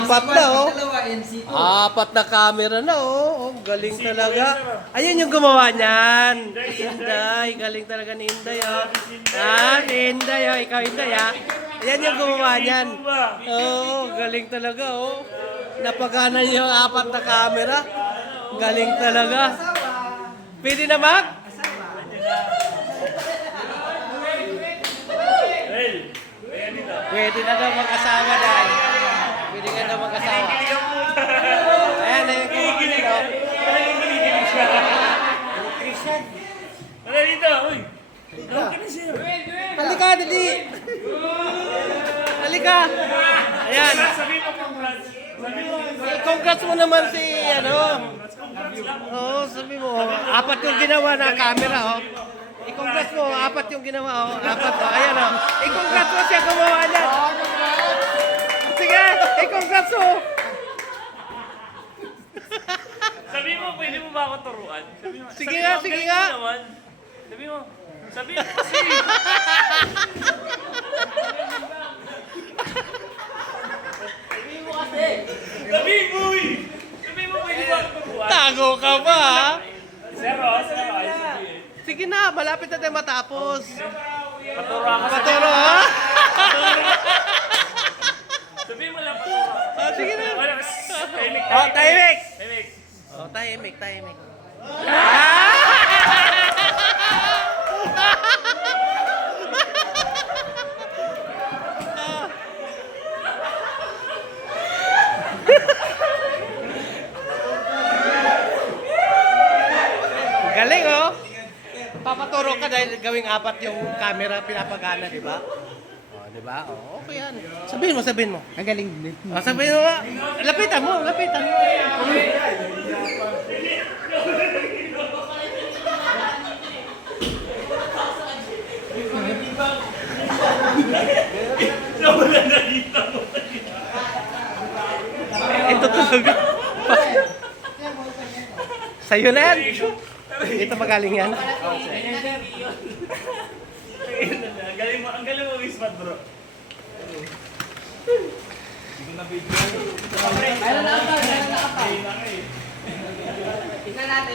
apat na, oh. Dalawa, NC2. Apat na camera na, oh. Galing talaga. Ayun yung gumawa niyan. Inday. Galing talaga ni Inday, oh. Inday, oh. Ikaw, Inday, ah. Ayan yung gumawa niyan. Oo, galing talaga, oh. Napagana niya yung apat na camera. Galing talaga. Pwede na, Mac? Pwede na daw mag-asawa dahil. Pwede ka daw mag-asawa. Ayan, ayun kinikilig. Kinikilig siya. Wala dito, uy. Halika, dali. Halika. Ayan. Sabi mo congrats. Congrats mo naman si, ano. Oo, sabi mo. Apat yung ginawa na camera, oh. I-congrats mo, apat yung ginawa, oh. Apat, oh. Ayan, oh. I-congrats mo siya gumawa niyan. Sige, i-congrats mo. Sabi mo, pwede mo ba ako turuan? Sabi mo, Sige nga, sige nga. Sabi mo kasi. Sabi mo, uy. Sabi mo, pwede mo ako turuan? Tago ka ba, ha? Zero, ayos sabihin. Sige na, malapit na tayo matapos. Paturo ako sa Paturo, ha? Sabi mo lang paturo. Sige na. Tahimik. Oh, tahimik. Tahimik. Oh, tahimik. Galing, oh. Papaturo ka dahil gawing apat yung camera pinapagana, di ba? Oh, di ba? Oh, okay yan. Sabihin mo. Ang galing din. Oh, sabihin mo. Lapitan mo. Ito talaga. Sa'yo na yan. Dito magaling yan. Ang galing mo, Wismat, bro. Mayroon na ako. Tingnan natin.